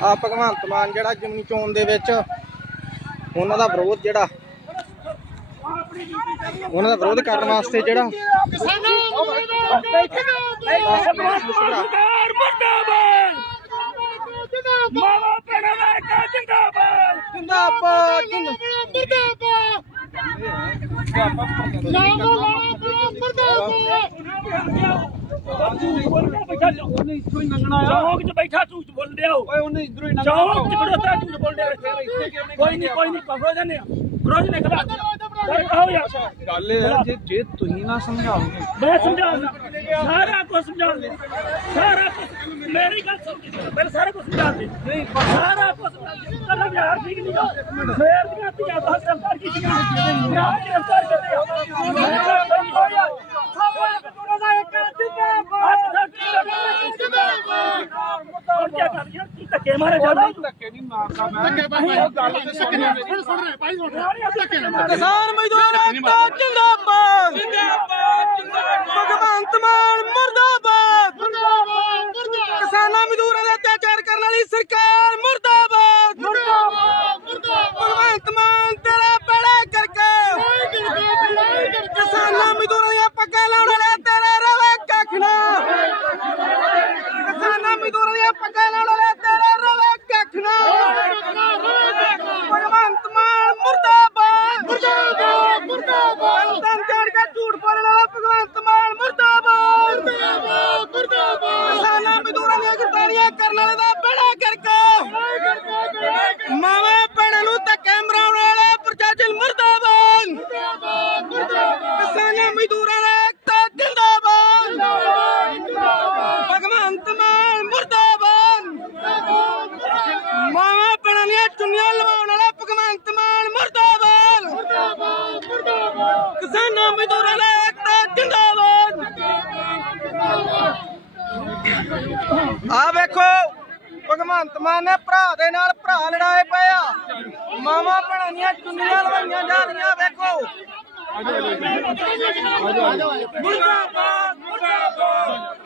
ਆ ਭਗਵੰਤ ਮਾਨ ਜਿਹੜਾ ਜਿਮਨੀ ਚੋਣ ਦੇ ਵਿੱਚ ਉਹਨਾਂ ਦਾ ਵਿਰੋਧ ਜਿਹੜਾ ਉਹਨਾਂ ਦਾ ਵਿਰੋਧ ਕਰਨ ਵਾਸਤੇ ਜਿਹੜਾ ਸਰਕਾਰ ਮਰਦਾਬਾਦ! ਮਾਵਾ ਪੈਣਾ ਦਾ ਇੱਕ ਜਿੰਦਾਬਾਦ! ਜਿੰਦਾਬਾਦ ਚੌਂਕ 'ਚ ਬੈਠਾ ਝੂਠ ਬੋਲ ਰਿਹਾ ਓਏ ਉਹਨੇ ਇਧਰੋਂ ਹੀ ਚੌਂਕ 'ਚ ਖੜੋਤਾ ਝੂਠ ਬੋਲ ਰਿਹਾ। ਕੋਈ ਨਹੀਂ ਕੋਈ ਨਹੀਂ ਕਹੋ ਜਾਂਦੇ ਆ ਰੋਜ਼ ਨਿਕਲਾ ਚੱਲ ਕਹੋ ਯਾਰ। ਗੱਲ ਇਹ ਹੈ ਜੇ ਜੇ ਤੁਸੀਂ ਨਾ ਸਮਝਾਓਗੇ। ਮੈਂ ਸਮਝਾਉਂਦਾ ਸਾਰਾ ਕੁਝ ਸਮਝਾਉਣ ਦੇ। ਸਾਰਾ ਕੁਝ ਮੇਰੀ ਗੱਲ ਸੁਣ ਪਹਿਲਾਂ ਸਾਰਾ ਕੁਝ ਸਮਝਾ ਦੇ। ਨਹੀਂ ਸਾਰਾ ਕੁਝ ਕਰ ਯਾਰ ਠੀਕ ਨਹੀਂ ਗਾ। ਫੇਰ ਦੀਆਂ ਧੀਆਂ ਬਾਹਰ ਗ੍ਰਿਫਤਾਰ ਕੀਤੀਆਂ। ਯਾਰ ਗ੍ਰਿਫਤਾਰ ਕਰਦੇ ਆ ਮੈਂ ਕਹਿੰਦਾ ਨਹੀਂ ਹੋਇਆ ਸਾਹਮਣੇ ਕਤੂਰਾ ਦਾ ਇੱਕ ਜਿੰਦਾਬਾਦ ਜਿੰਦਾਬਾਦ ਹੋਰ ਕੀ ਕਰ ਯਾਰ ਕੀ ਧੱਕੇ ਮਾਰੇ ਜ਼ਿਆਦਾ ਧੱਕੇ ਨਹੀਂ ਮਾਰਦਾ। ਮੈਂ ਉਹ ਗੱਲ ਤੇ ਸਮਝਿਆ ਮੇਰੀ ਕਿਸਾਨ ਮਜ਼ਦੂਰ ਜਿੰਦਾਬਾਦ। ਭਗਵੰਤ ਮਾਨ ਮੁਰਦਾਬਾਦ। ਕਿਸਾਨਾਂ ਮਜ਼ਦੂਰਾਂ ਦੇ ਅਤਿਆਚਾਰ ਕਰਨ ਵਾਲੀ ਸਰਕਾਰ ਮੁਰਦਾਬਾਦ। ਭਗਵੰਤ ਮਾਨ ਤੇਰਾ ਬੜਾ ਕਰਕੇ। ਕਿਸਾਨਾਂ ਮਜ਼ਦੂਰਾਂ ਦੀਆਂ ਪੱਗਾਂ ਲਾਉਣ ਵਾਲੇ ਤੇਰਾ ਰਵੇ ਕੱਖ ਨਾ ਕਿਸਾਨਾਂ ਮਜ਼ਦੂਰਾਂ ਦੀਆਂ ਪੱਗਾਂ ਲਾਉਣ ਵਾਲੇ ਤੇਰਾ ਰਵੇ ਕੱਖ ਨਾ ਭਗਵੰਤ ਮਾਨ ਮੁਰਦਾਬਾਦ ਮੁਰਦਾਬਾਦ ਮੁਰਦਾਬਾਦ ਤਨ ਚੜ ਕੇ ਝੂਠ ਬੋਲਣ ਵਾਲਾ ਭਗਵੰਤ ਮਾਨ ਮੁਰਦਾਬਾਦ ਮੁਰਦਾਬਾਦ ਮੁਰਦਾਬਾਦ ਕਿਸਾਨਾਂ ਮਜ਼ਦੂਰਾਂ ਦੀਆਂ ਗਰਦਾਰੀਆਂ ਕਰਨ ਵਾਲੇ ਦਾ ਬੜਾ ਕਰਕੇ ਮਾਵੇਂ ਭੈਣਾਂ ਨੂੰ ਧੱਕੇ ਮਰਾਉਣ ਵਾਲੇ ਪ੍ਰਜਾਜਲ ਮੁਰਦਾਬਾਦ ਮੁਰਦਾਬਾਦ ਮੁਰਦਾਬਾਦ ਕਿਸਾਨਾਂ ਮਜ਼ਦੂਰਾਂ ਦਾ ਏਕਤਾ ਜਿੰਦਾਬਾਦ ਭਗਵੰਤ ਮਾਨ ਮੁਰਦਾਬਾਦ ਮਾਵਾ ਭੈਣਾਂ ਦੀਆਂ ਚੁੰਨੀਆਂ ਲਵਾਉਣ ਵਾਲਾ ਭਗਵੰਤ ਮਾਨ ਮੁਰਦਾਬਾਦ ਮੁਰਦਾਬਾਦ ਮੁਰਦਾਬਾਦ ਕਿਸਾਨਾਂ ਮਜ਼ਦੂਰਾਂ ਦਾ ਏਕਤਾ ਜਿੰਦਾਬਾਦ ਆ ਵੇਖੋ ਭਗਵੰਤ ਮਾਨ ਨੇ ਭਰਾ ਦੇ ਨਾਲ ਭਰਾ ਲੜਾਏ ਪਏ ਆ। ਮਾਵਾ ਭੈਣਾਂ ਦੀਆਂ ਚੁੰਨੀਆਂ ਲਵਾਈਆਂ ਜਾ ਰਹੀਆਂ ਵੇਖੋ। ਮੁਰਦਾਬਾਦ ਮੁਰਦਾਬਾਦ।